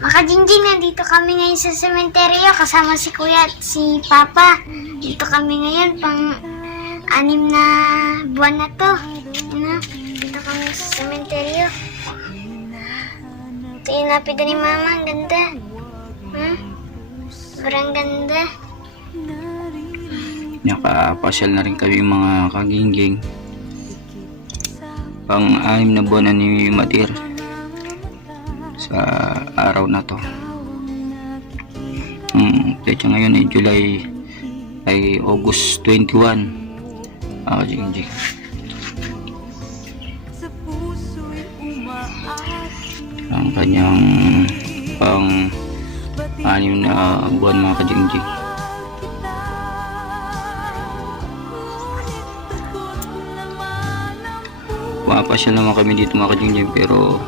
Makajingjing, nandito kami ngayon sa sementeryo kasama si Kuya at si Papa. Dito kami ngayon pang 6 na buwan na to. Ano? Dito kami sa sementeryo. Ito yung lapida ni Mama, ang ganda. Sobrang ganda. Nakapasyal na rin kami mga kagingging. Pang 6 na buwan na ni Matir sa araw na to. Petsa ngayon ay July ay August 21. Kagingging. Ang kanyang pang 6 na buwan mga kagingging. Pumapasyal naman kami dito mga kagingging, pero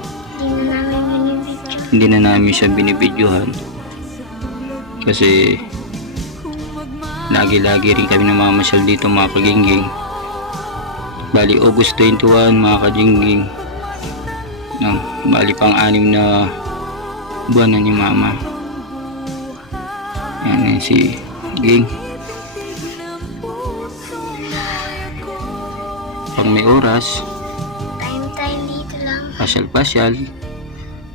hindi na namin siya binibidyohan kasi lagi-lagi rin kami namamasyal dito mga kagingging. Bali August 21 mga kagingging, bali pang 6 na buwan na ni Mama. Yan si Ging. Pag may oras Time dito lang. pasyal-pasyal,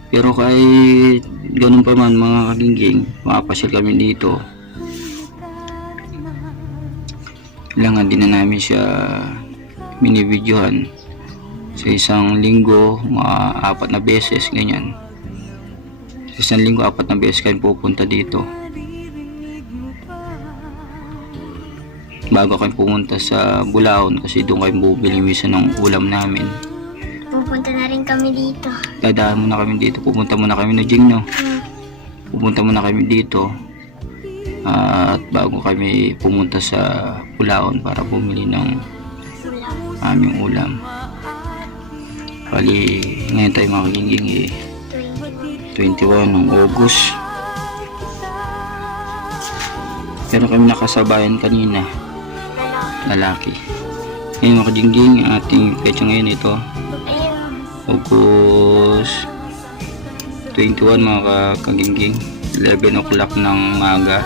pero kahit ganun pa man mga kagingging, makapasyal kami dito. Kailangan din na namin siya binibidyohan sa isang linggo, mga 4 na beses, ganyan. Sa isang linggo 4 na beses kami pupunta dito bago kami pumunta sa Bulaon, kasi doon kami bubili minsan ng ulam namin. Pupunta na rin kami dito. Dadaan muna kami dito, pupunta muna kami na Jing, no? Pupunta muna kami dito at bago kami pumunta sa Bulaon para bumili ng aming ulam. Bali ngayon tayo mga kagingging 21 ng August, pero kami nakasabayan kanina, lalaki. Ngayon mga kagingging, ang ating petsa ngayon ito August 21 mga kagingging, 11 o'clock ng maga.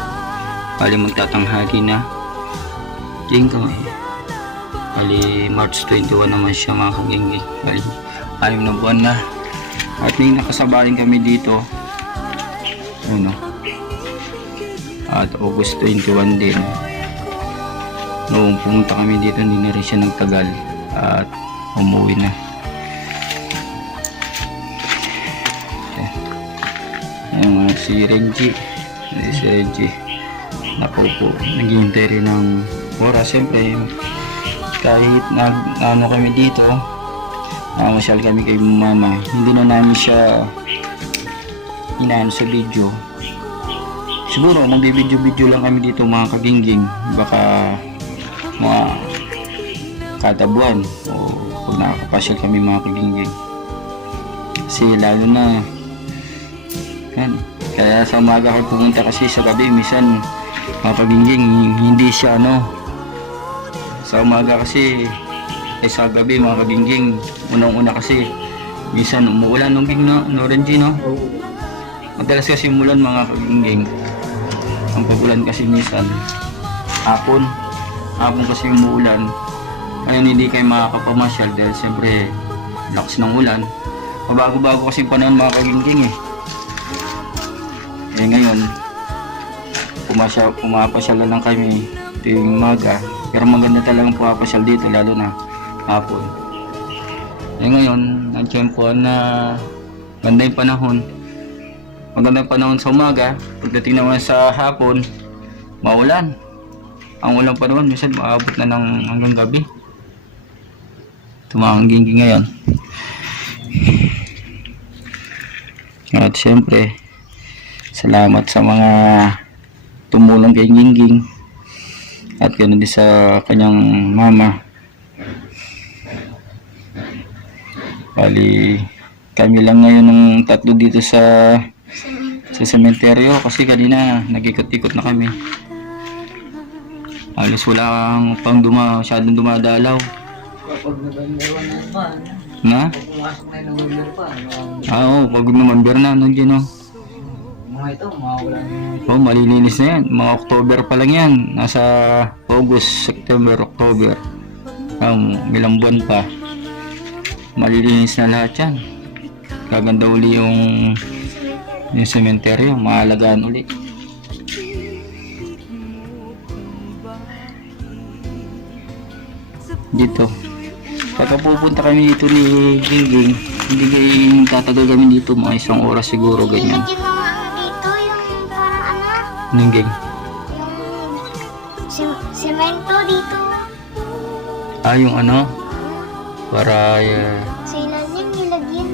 Bali magtatanghali na. Bali March 21 naman siya mga kagingging. Bali 6 na buwan na. At may nakasabarin kami dito, ano, at August 21 din. Noong pumunta kami dito, hindi na rin siya nagtagal at umuwi na. Ayan, si Reggie. Si Reggie nakaupo, naghihintay rin ng oras. Siyempre kahit ano kami dito, masyal kami kay Mama, hindi na namin siya inaano sa video. Siguro nagbibidyo-video lang kami dito mga kagingging, baka mga kada buwan o pag nakakapasyal kami mga kagingging, kasi lalo na yan. Kaya sa umaga ako pumunta, kasi sa gabi minsan mga kagingging hindi siya sa umaga kasi sa gabi mga kagingging, unang-una kasi minsan umuulan nung ging no Renji, no? Madalas kasi umulan mga kagingging. Ang pag-ulan kasi minsan hapon kasi umuulan. Ngayon hindi kayo makakapamasyal dahil siyempre lakas ng ulan. Mabago-bago kasi panahon mga kagingging ngayon pumapasyal na lang kami tuwing maga, pero maganda talagang pumapasyal dito lalo na hapon. Ngayon nagtiyempohan na maganda yung panahon. Maganda yung panahon sa umaga, pagdating naman sa hapon maulan. Ang ulan pa naman minsan maabot na ng hanggang gabi. Tumakangging ngayon. At siyempre salamat sa mga tumulong kay Gingging at ganoon din sa kanyang mama. Bali kami lang ngayon ng tatlo dito sa sementeryo, kasi kanina nag-ikot-ikot na kami. Alos wala kang pang masyadong dumadalaw. Na? Oo, pag November na, nandiyan o. Oh, malilinis na yan. Mga October pa lang yan. Nasa August, September, October. Ilang buwan pa. Malilinis na lahat yan. Gaganda uli yung sementeryo. Maalagaan uli. Dito. Pagka pupunta kami dito ni Gingging, hindi kayo tatagal kami dito. Mga 1 oras siguro, ganyan. Ilagyan mo nga ano dito, yung parang ano, Gingging. yung semento dito. Yung ano, para Sa ilalim nilagyan.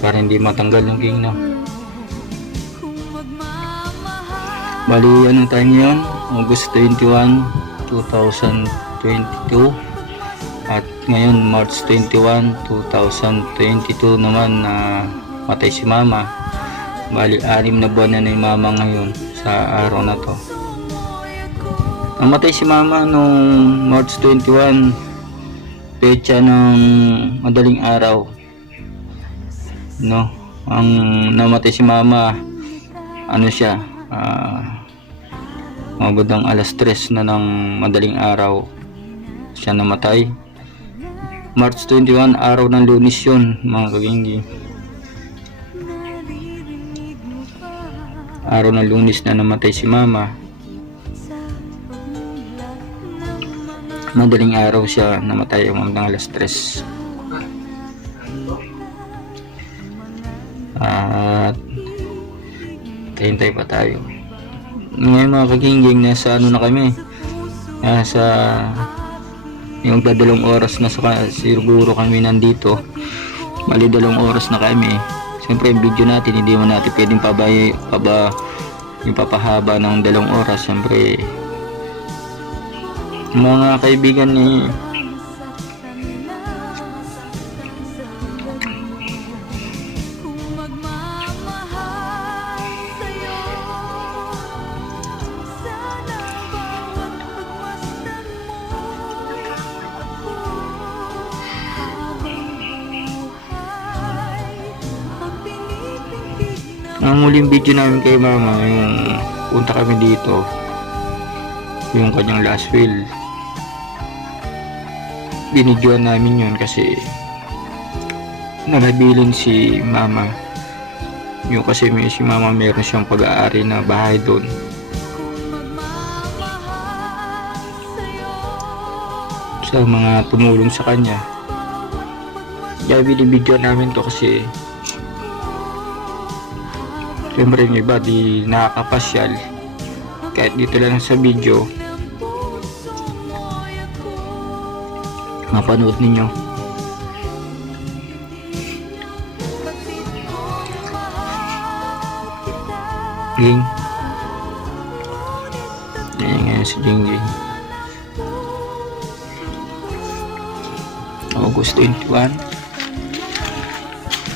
para hindi matanggal yung king, no? Bali, anong time yun? August 21, 2022. At ngayon, March 21, 2022 naman na matay si mama. Bali, 6 na buwan na yung mama ngayon sa araw na to. Namatay si mama nung March 21, petsa ng madaling araw. No? Ang namatay si mama, ano siya, mabudang alas 3 na ng madaling araw siya namatay. March 21, araw ng Lunes yun, mga kaginggi. Araw ng Lunes na namatay si mama. Madaling araw siya namatay, hanggang alas 3. At hintay pa tayo. Ngayon mga kagingging, nasa ano na kami, nasa yung 2 oras na siguro kami nandito. Bali 2 oras na kami. Siyempre yung video natin hindi mo natin pwedeng yung papahaba ng 2 oras. Siyempre mga kaibigan ni ang muling video namin kay mama, yung punta kami dito, yung kanyang last will, binidyoan namin yun kasi nagabilin si mama. Yung kasi si mama meron siyang pag-aari na bahay doon. Sa mga tumulong sa kanya, kaya binibidyoan namin to kasi siyempre yung iba di nakakapasyal. Kahit dito lang sa video mapanood ninyo. Ging. Ayan nga si Jingjing. August 21.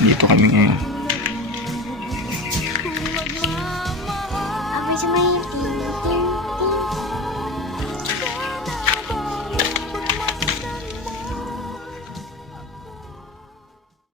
Dito kami ngayon.